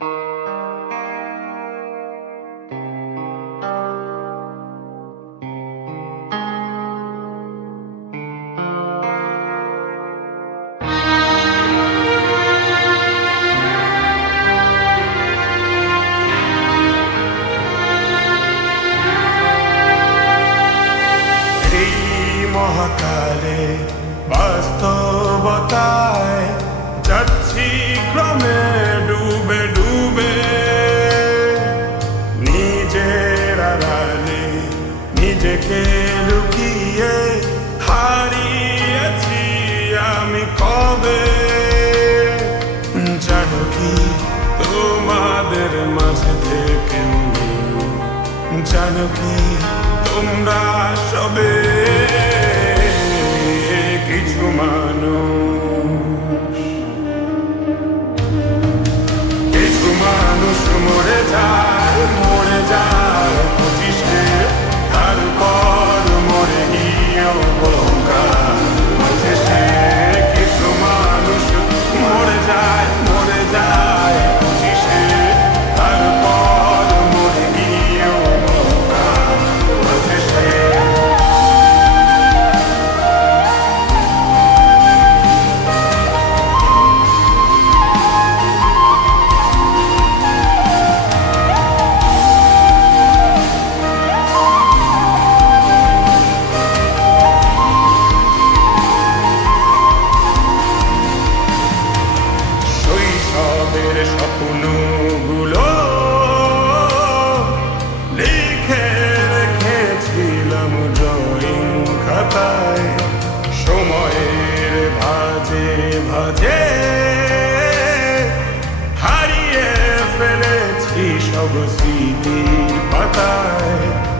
you আমি কবে জানো কি তোমাদের মাঝে থেকে জানো কি তোমরা সবে তব স্মৃতির পাতায়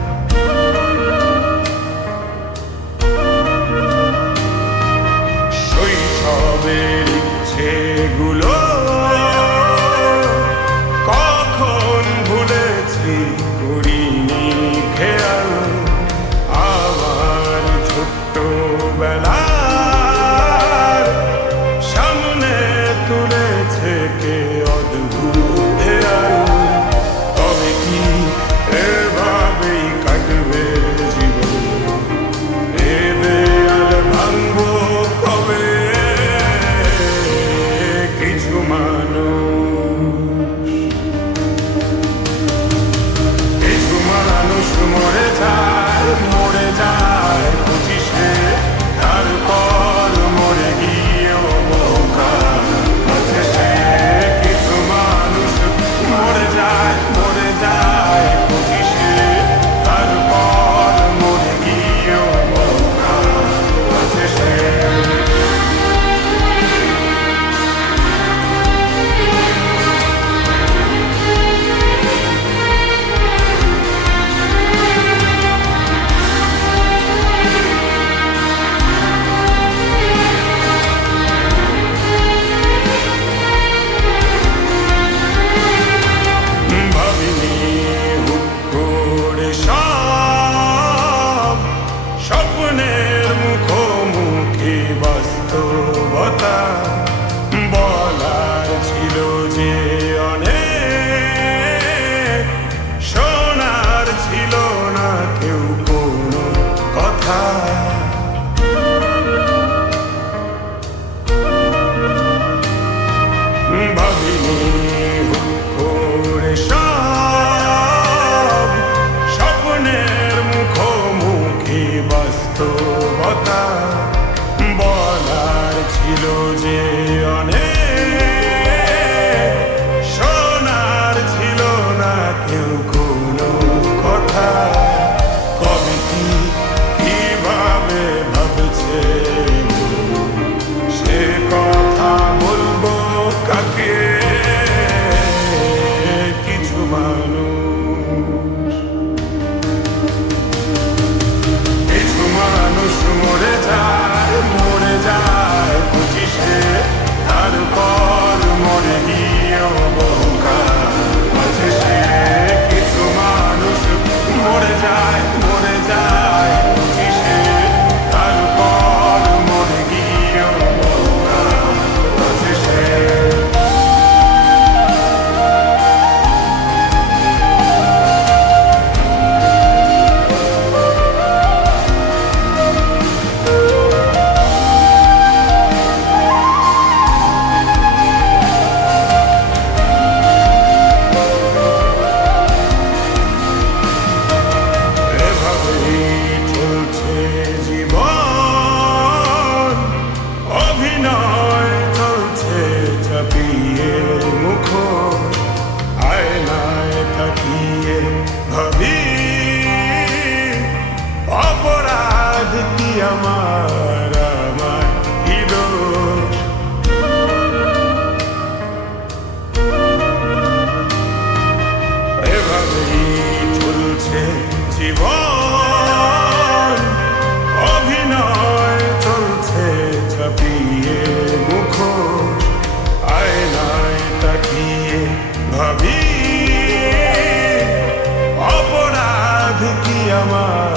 amar.